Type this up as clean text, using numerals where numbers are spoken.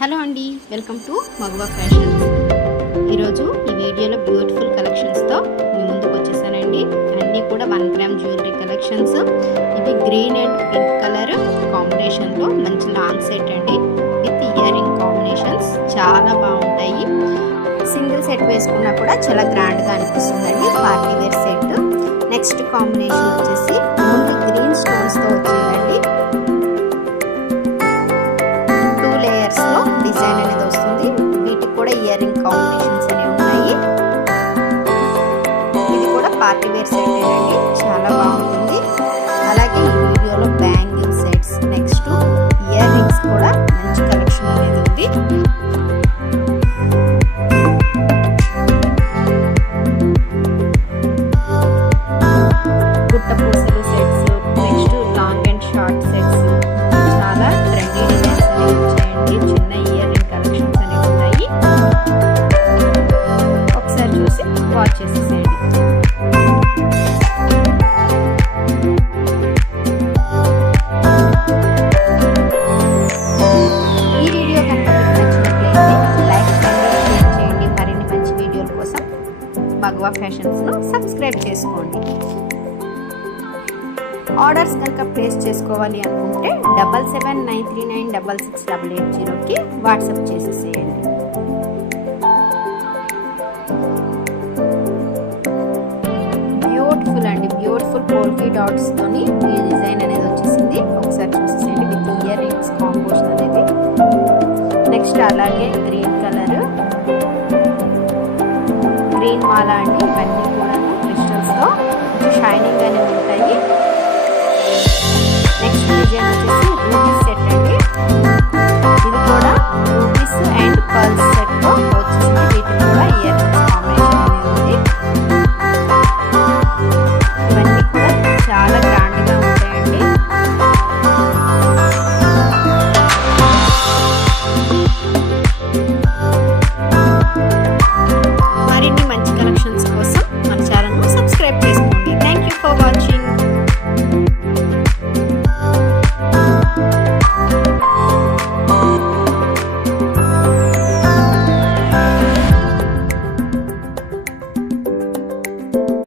Hello అండి, welcome to Maguva fashions. ఈరోజు ఈ వీడియోలో బ్యూటిఫుల్ కలెక్షన్స్తో మీ ముందుకు వచ్చేసానండి. అన్నీ కూడా 1 గ్రామ్ జ్యువెలరీ కలెక్షన్స్. ఇవి గ్రీన్ అండ్ పింక్ కలర్ కాంబినేషన్లో మంచి లాంగ్ సెట్ అండి, విత్ ఇయర్ రింగ్ కాంబినేషన్స్ చాలా బాగుంటాయి. సింగిల్ సెట్ వేసుకున్నా కూడా చాలా గ్రాండ్గా అనిపిస్తుందండి. Party wear set. Next combination వచ్చేసి ముందు గ్రీన్ స్టోన్స్తో వచ్చిందండి. డిజైన్ అనేది వస్తుంది. వీటికి కూడా ఇయర్ రింగ్ కాంబినేషన్స్ అనేవి ఉన్నాయి. ఇది కూడా పార్టీ వేర్ సెట్ అండి, చాలా బాగుంటుంది. అలాగే ఈ వీడియోలో bangle sets, next ear rings కూడా మంచి కలెక్షన్ అనేది ఉంది. గుట్ట పూసలు sets, next long and short sets, చాలా ట్రెండీ డిజైన్స్ అనేవి వచ్చాయండి. చిన్న ఇయర్ రింగ్ కలెక్షన్స్ అనేవి ఉన్నాయి. ఒకసారి చూసి వాచ్ చేసేసేయండి. ఈ వీడియో కనుక మీకు నచ్చినట్లయితే లైక్ చేయండి, షేర్ చేయండి. మరిన్ని మంచి వీడియోల కోసం మగువ ఫ్యాషన్స్ను సబ్స్క్రైబ్ చేసుకోండి. ఆర్డర్స్ కనుక ప్లేస్ చేసుకోవాలి అనుకుంటే 7793966880కి వాట్సాప్ చేసేసేయండి. బ్యూటిఫుల్ అండి, బ్యూటిఫుల్ పోల్కీ డాట్స్ తోని ఈ డిజైన్ అనేది వచ్చేసింది. ఒకసారి చూసేసేయండి, విత్ ఇయర్ రింగ్స్ కాంబినేషన్ అనేది. నెక్స్ట్ అలాగే గ్రీన్ కలర్, గ్రీన్ మాల అండి. ఇవన్నీ కూడా క్రిస్టల్స్తో షైనింగ్ అనేవి ఉంటాయి. నెక్స్ట్ డిజైన్ వచ్చేసి